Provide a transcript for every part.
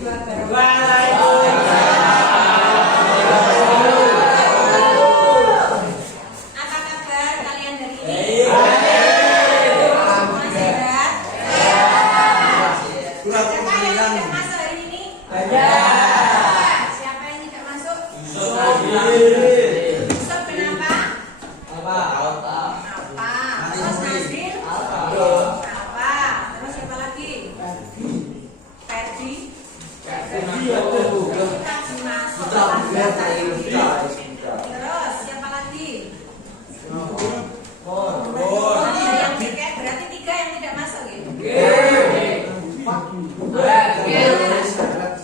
Apa kabar kalian hari ini? Sehat? Siapa yang tidak masuk hari ini? Siapa yang tidak masuk? Yusuf kenapa? Apa? Terus Nasir? Apa? Terus siapa lagi? Ferdi? Kita masuk. Terus siapa lagi? Ada yang tiket, berarti 3 yang tidak masuk ya?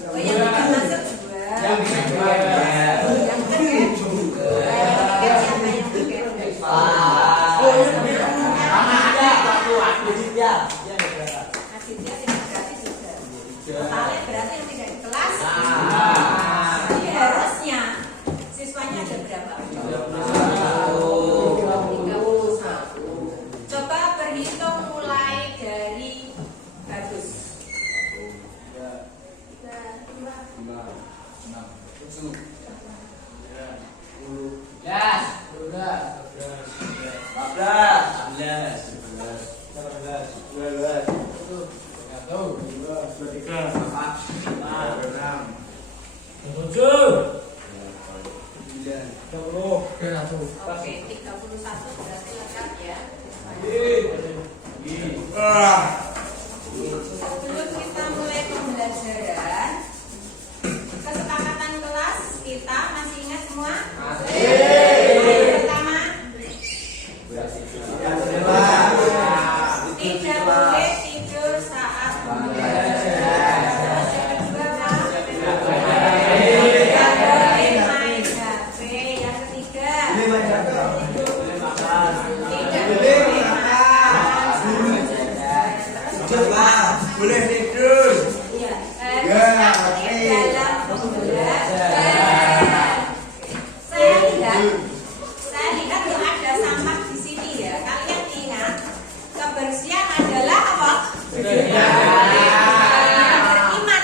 Oh yang tidak masuk 2. Yang tiket? Yang tiket siapa yang tiket? Aditya tidak gratis juga. Totalnya berarti yang tidak di kelas. Jadi harusnya siswanya ada berapa? 31. Coba berhitung mulai dari bagus. 31 berarti lengkap ya. Sebelum kita mulai pembelajaran, kesepakatan kelas kita masih ingat semua? Pertama, tidak boleh tidur saat belajar. Terus yang kedua apa? Tidak boleh main HP. Yang ketiga, tidak boleh makan. Boleh tidur. Iya, harus aktif dalam pembelajaran. Saya lihat tuh ada sampah di sini ya. Kalian ingat kebersihan adalah apa? Beriman.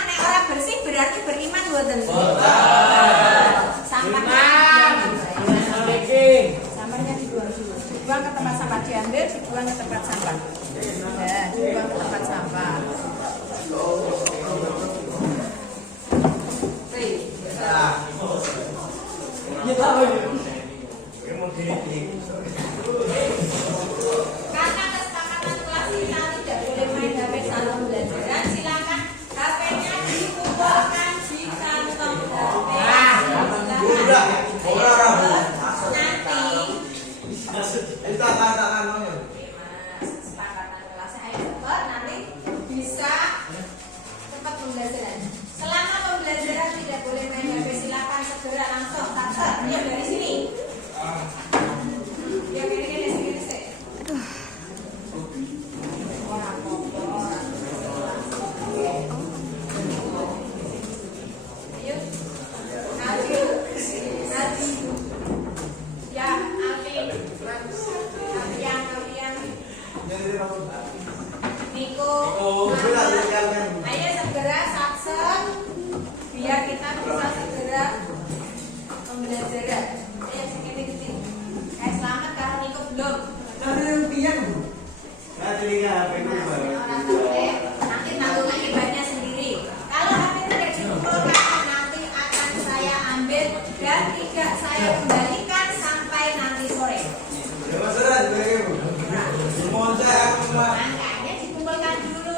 Nek orang bersih berarti beriman buatan. Sampahnya dibuang dulu. Dibuang ke tempat sampah, diambil, dibuang ke tempat sampah. Ya, dibuang ke tempat sampah. Karena kesepakatan kelas kita tidak boleh main HP saat pembelajaran, silakan HP-nya dikumpulkan di kantong HP. Kesepakatan kelasnya ayo cepat, nanti bisa cepat pembelajaran. Selama pembelajaran tidak boleh main HP, silakan segera langsung tatar dia dari sini. Ya gini sih. Orang kompor. Ayo. Alvin. Ya, Alvin. Alfian. Niko. Ayo segera saksen biar kita bisa segera pembelajaran. Ayo segini. Selamat kalau Niko belum. Nanti tanggung akibatnya sendiri. Kalau HP tidak dikumpulkan, nanti akan saya ambil dan tidak saya kembalikan sampai nanti sore. Makanya dikumpulkan dulu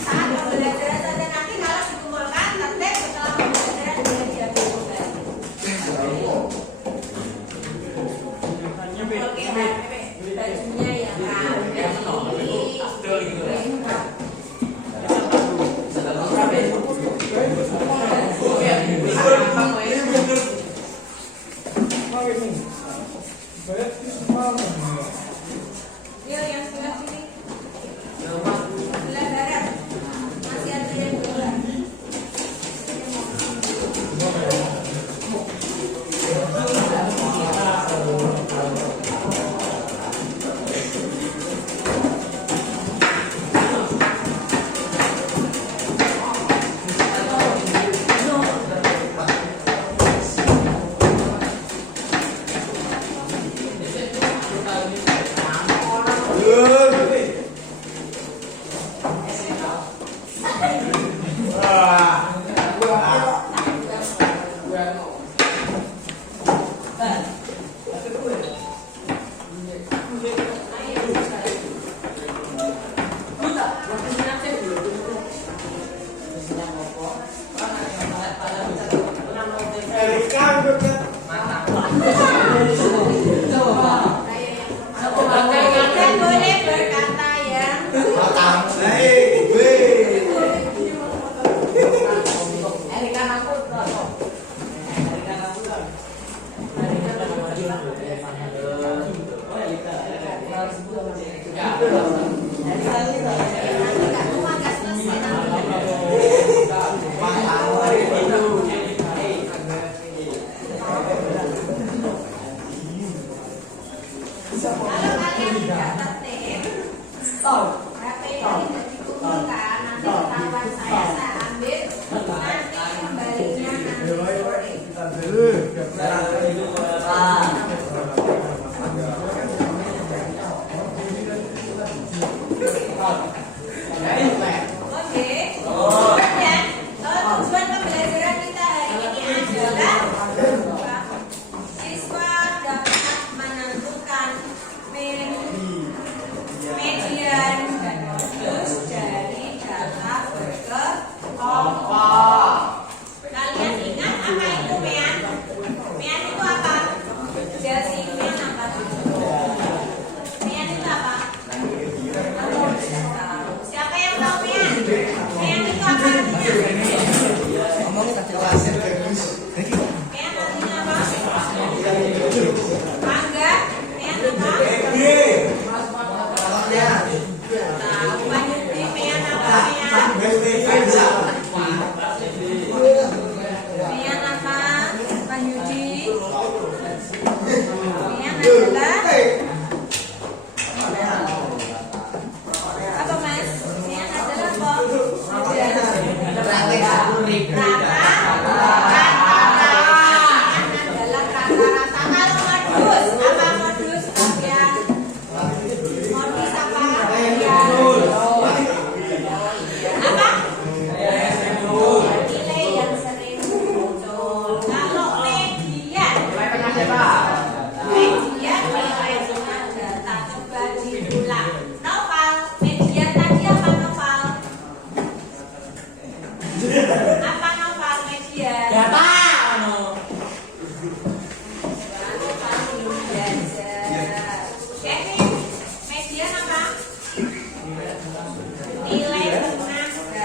saat pembelajaran saja. Nanti kalau dikumpulkan, tetap setelah pembelajaran sudah diambil kembali. Oke, bajunya yang rapi. Yuk, yang sebelah sini. Sebelah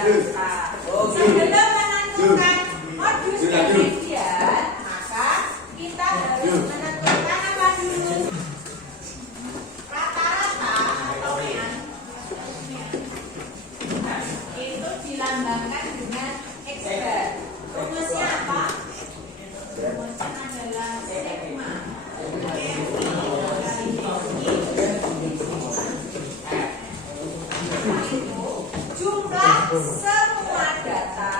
data. Sebelum menentukan modus median, maka kita harus menentukan apa dulu? Rata-rata atau mean itu dilambangkan dengan X bar. Rumusnya apa? Rumusnya adalah sigma jumlah semua data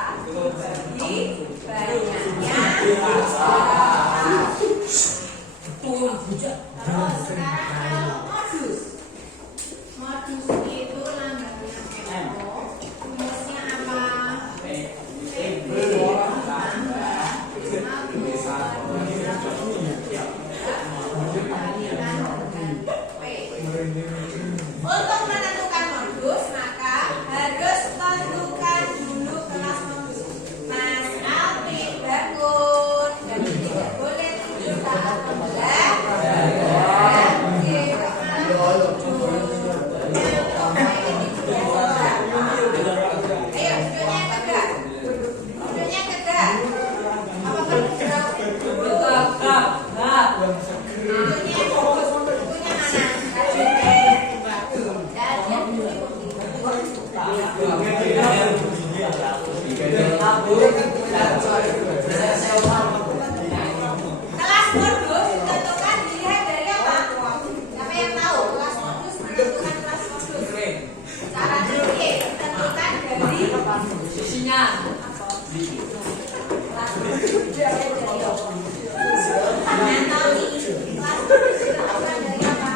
di banyaknya terus sekarang kalau modus itu lambangnya NO, rumusnya apa? PB Untuk menentukan modus, maka harus tentukan dulu kelas modus. Mas Alfi bangun dan tidak boleh tidur saat membelah. Ayo, duduknya tegak. Duduknya tegak. Apa bergerak? Duduknya fokus. Duduknya kelas modus ditentukan dilihat dari apa? Siapa yang tahu kelas modus menentukan kelas modus? Cara ditentukan dari sisinya. Kelas modus dari Antoni. Kelas modus ditentukan dari apa?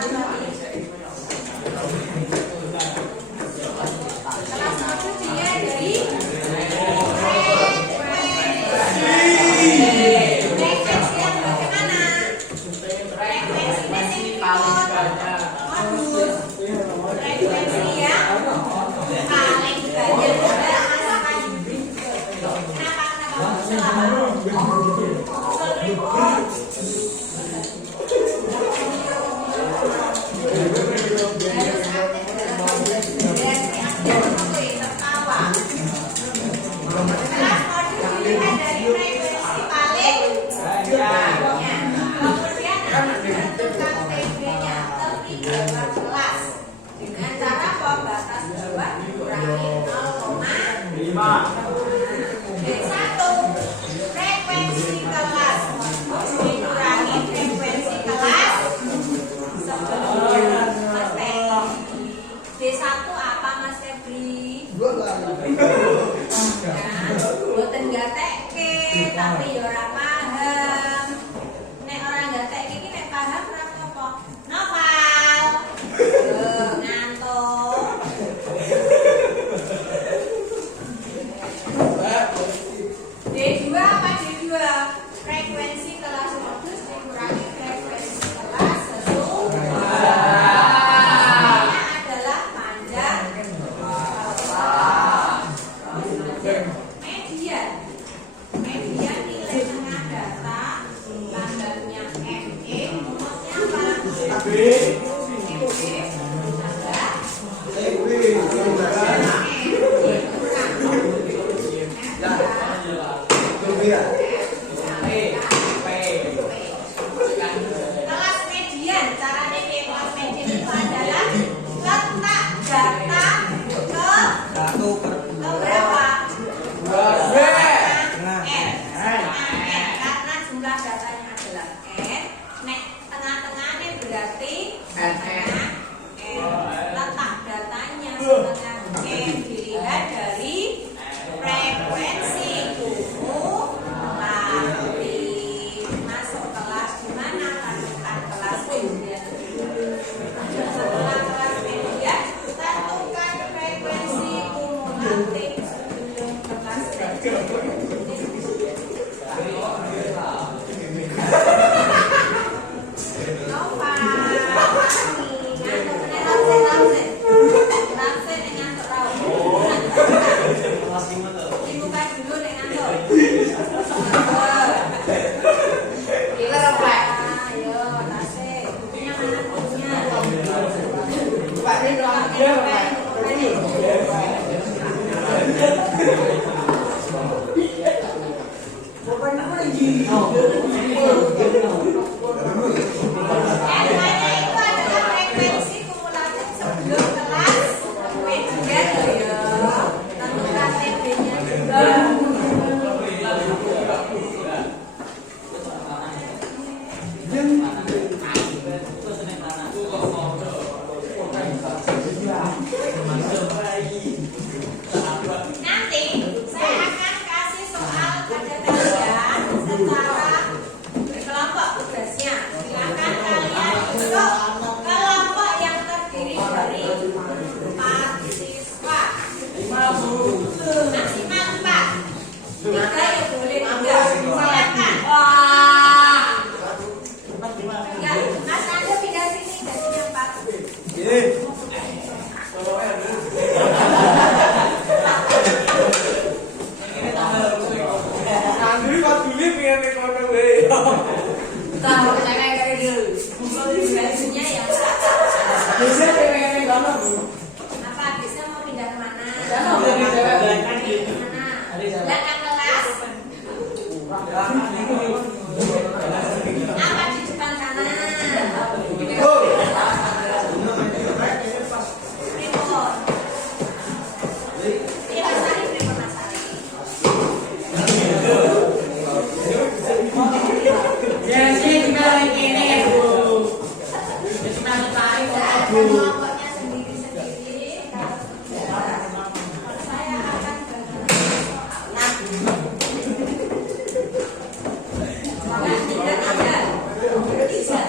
Kelas modus dia dari frekuensi yang bagaimana? Frekuensinya modus. Frekuensi yang paling banyak masakan. Kenapa dengan cara pembatas bawah dikurangi 0,1 frekuensi kelas dikurangi frekuensi kelas sebelumnya. Mas Febri, D1 apa Mas Febri? Boten gatekke tapi ya ora paham. Nek ora gatekke iki nek paham ora apa-apa. Noval. Ngantuk. D2 apa D2? Frekuensi kelas modus dikurangi frekuensi kelas sesungguhnya adalah panjang median. Median nilai tengah data lambangnya ME, rumusnya apa? Kelas median, caranya kelas median itu adalah letak data ke berapa? N. Karena jumlah datanya adalah N. Nek tengah-tengahnya berarti setengah N. Letak datanya setengah N dilihat dari frekuensi kumulatif. Masuk kelas gimana? Tentukan kelas median. Setelah kelas median, tentukan frekuensi kumulatif sebelum kelas median. Dibuka dulu nek ngantuk. Ayo, tasik. Bukunya mana bukunya? Pak, ini Maksimal 4. 3 ya boleh 3. Silakan. Wah. Ya, Mas Anda pindah sini jadinya 4. Tahu saya kayak gitu. Biasanya ya. Bisa pengen mana, Bu? Apa bisa mau pindah kemana? Saya mau pindah ke Kemana? Belakang kelas? Apa di depan sana? Pripon. Ini Mas Ari, pripon Mas Ari. Ya sih juga lagi ini ya, Bu. Ya cuma tarik kok, Bu. Kelompoknya sendiri-sendiri. Saya akan tidak ada. Bisa.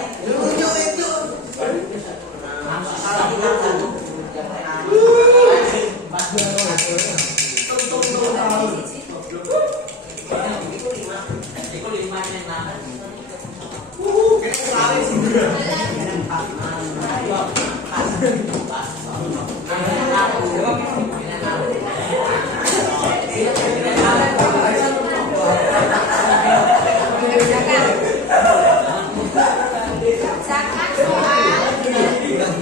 Zakat soal tambah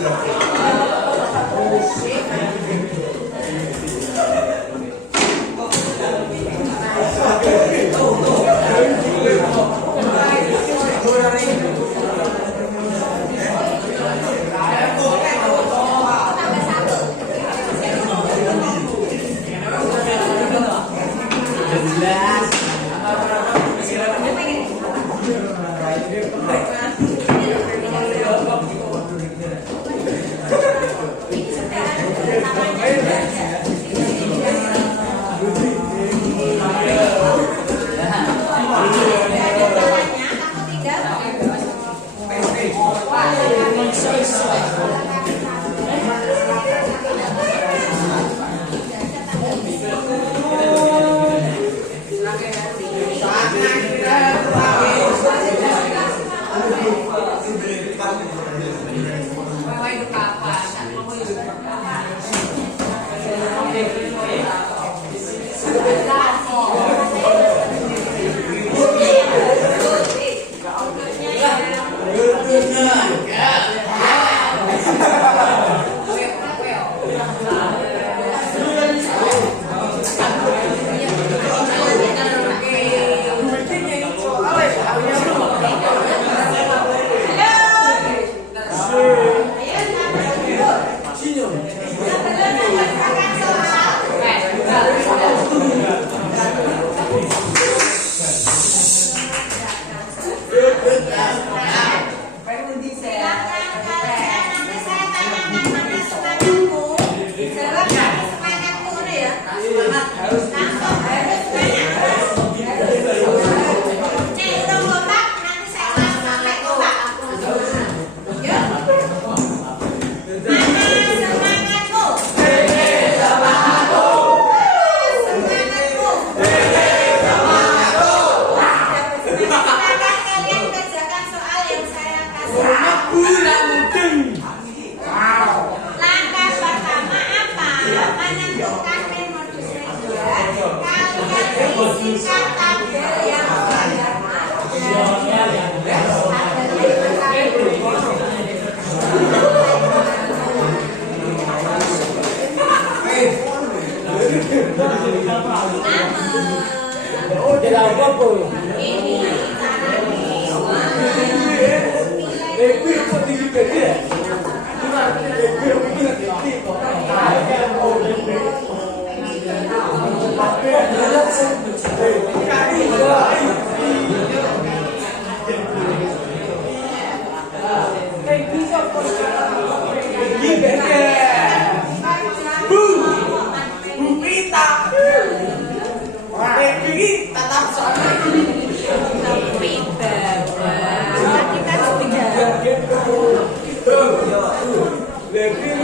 Lebih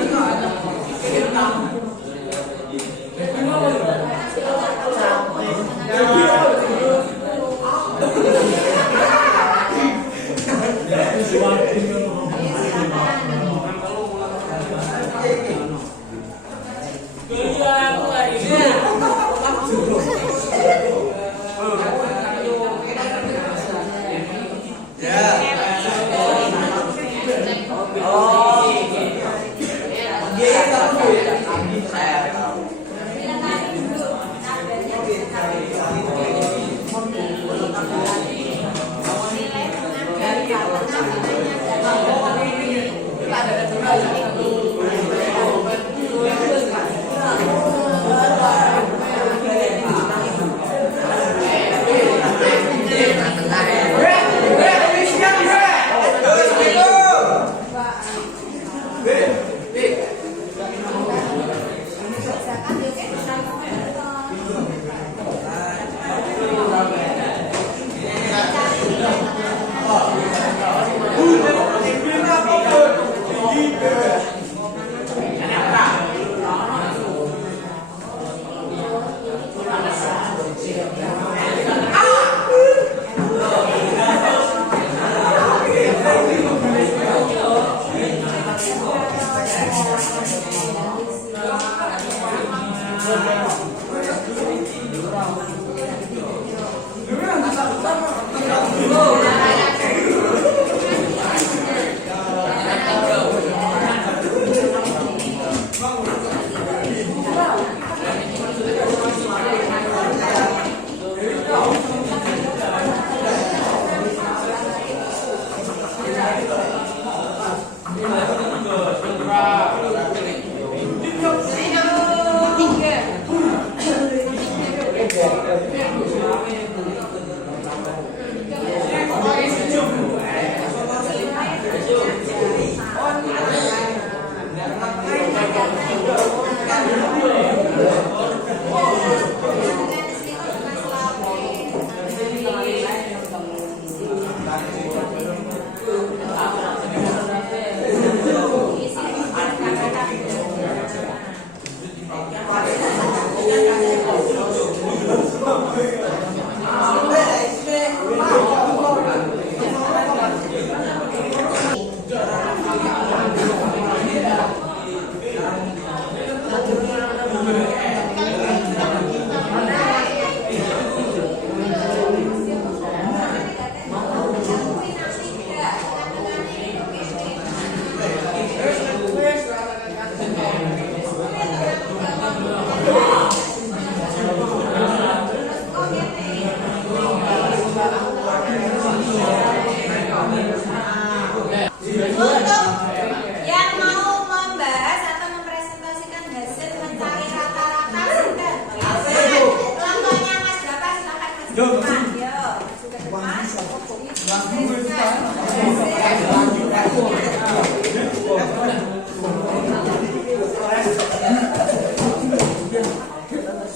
Silakan.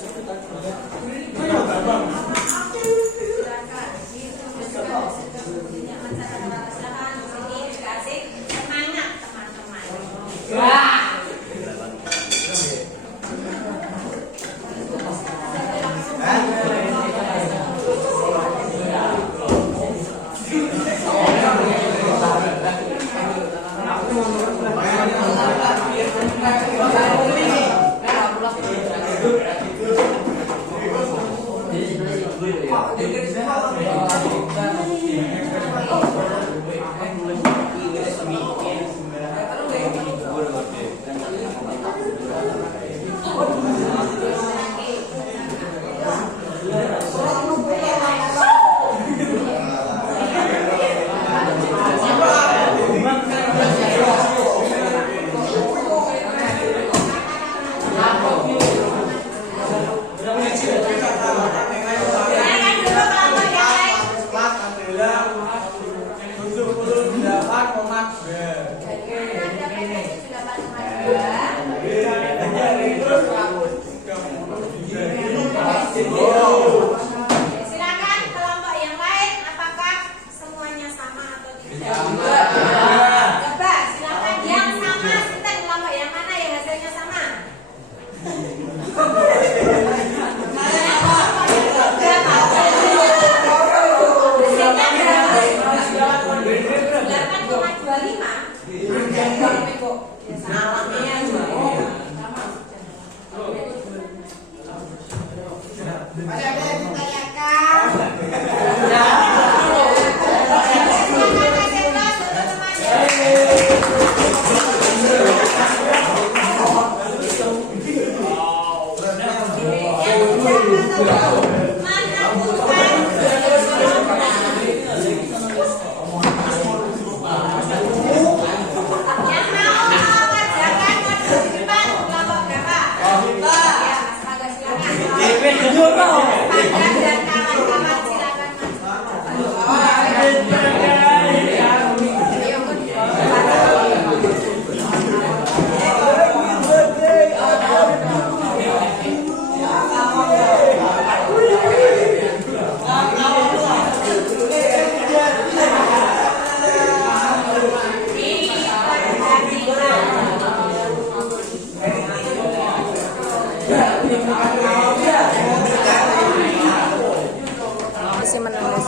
Silakan. Ini dikasih semangat teman-teman. Silakan kelompok yang lain, apakah semuanya sama atau tidak? Coba silakan yang sama, kita kelompok yang mana yang hasilnya sama? Masih menulis.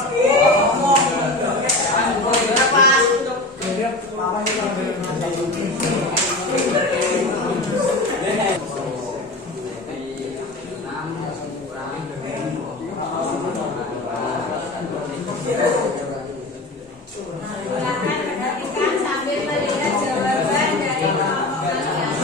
Silakan perhatikan sambil melihat jawaban dari kelompok kalian.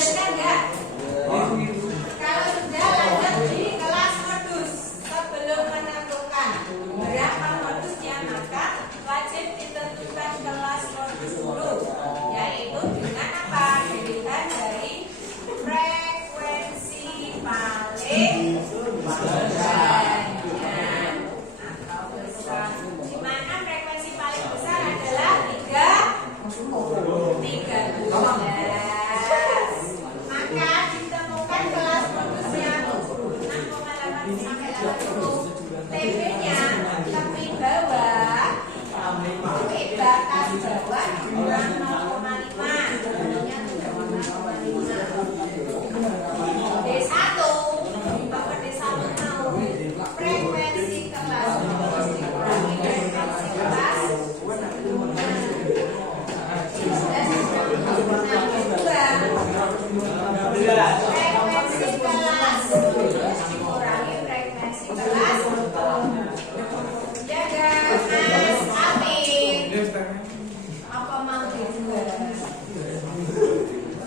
Dilanjutkan nggak? Kalau sudah, lanjut di kelas modus. Sebelum menentukan berapa modusnya, maka wajib ditentukan kelas modus dulu, yaitu dengan apa? Dilihat dari frekuensi paling banyak atau besar. Di mana frekuensi paling besar adalah 13. Maka ditemukan kelas modusnya 6,8 sampai 80. TB-nya tepi bawah, tepi batas bawah kurang 0,5. Contohnya 0,5. D1 bahwa D1 mau frekuensi kelas modus dikurangi frekuensi kelas sebelumnya. Frekuensi kelas dikurangi frekuensi kelas. Jaga Mas Amin. Apa mau dijual?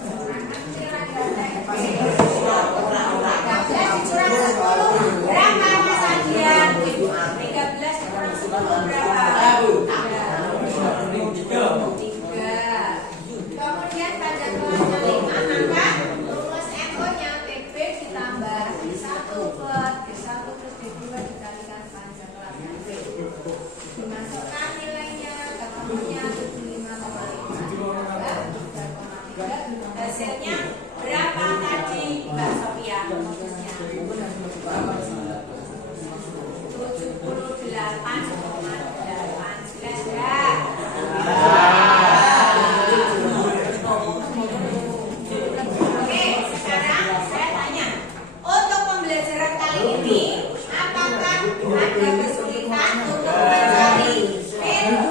Orang kecil ada tempe. 13 dikurang 10 berapa Mas Adian? 13 dikurang 10 berapa? 3. Kemudian pada kelasnya 5, maka rumus NO-nya TB ditambah D1 plus D2 dikalikan panjang kelasnya B. Dimasukkan nilainya, ketemunya 75,5 ditambah 3,3. Hasilnya berapa tadi Mbak Sophia? Modusnya 78,8. Jelas enggak? Oke, sekarang saya tanya, untuk pembelajaran kali ini, apakah ada kesulitan untuk mencari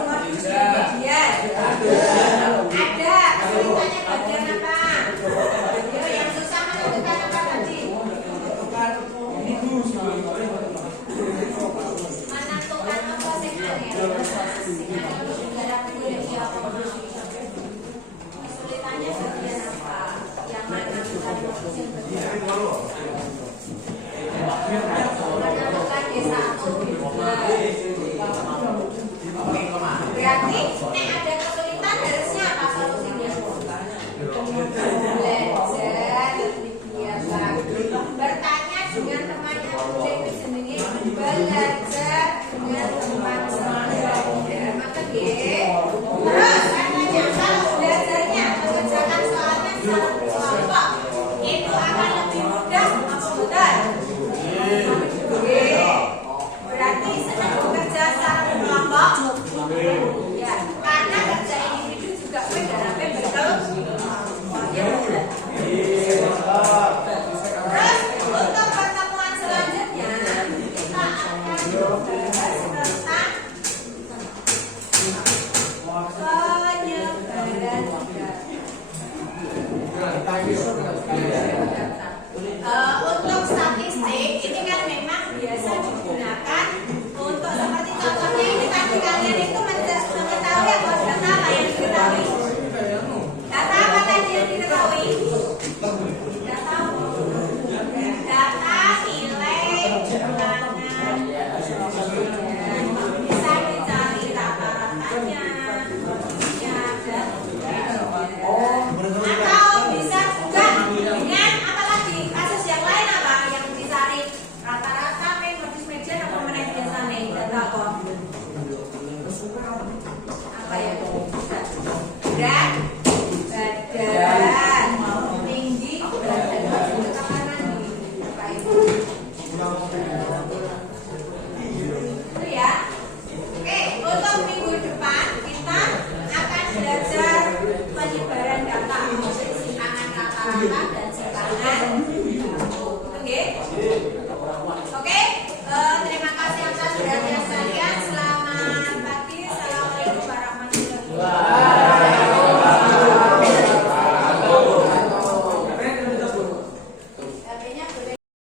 modus bagian? Ada. Kesulitannya bagian apa? Yang susah menentukan apa tadi? Menentukan apa sing aneh? Sing aneh negara boleh siapa? Kesulitannya bagian apa? Yang mana bukan modus yang bagian apa? Menentukan D1, D2. Berarti nek ada kesulitan harusnya apa solusinya? Belajar lebih giat lagi. Bertanya dengan temannya boleh itu jenenge belajar dengan teman sebaya. Maka terus saya tanya, kalau belajarnya mengerjakan soalnya secara berkelompok itu akan lebih mudah apa betul? Berarti senang bekerja secara berkelompok? Ya, karena kerja individu juga berdarah berkelompok. Ya, betul. Terus untuk pertemuan selanjutnya kita akan membahas tentang penyebaran data. Untuk statistik ini kan memang biasa digunakan untuk seperti contohnya ini tadi kalian itu mengetahui apa data apa yang diketahui? Data apa tadi yang diketahui? Data nilai ulangan. Bisa dicari rata-ratanya, dan atau bisa juga dengan apa lagi kasus yang lain apa yang dicari rata-rata modus median apa mana biasanya data kok apa ya berat badan tinggi badan tekanan apa itu ya. Oke, untuk minggu depan kita akan belajar penyebaran data, simpangan rata-rata dan simpangan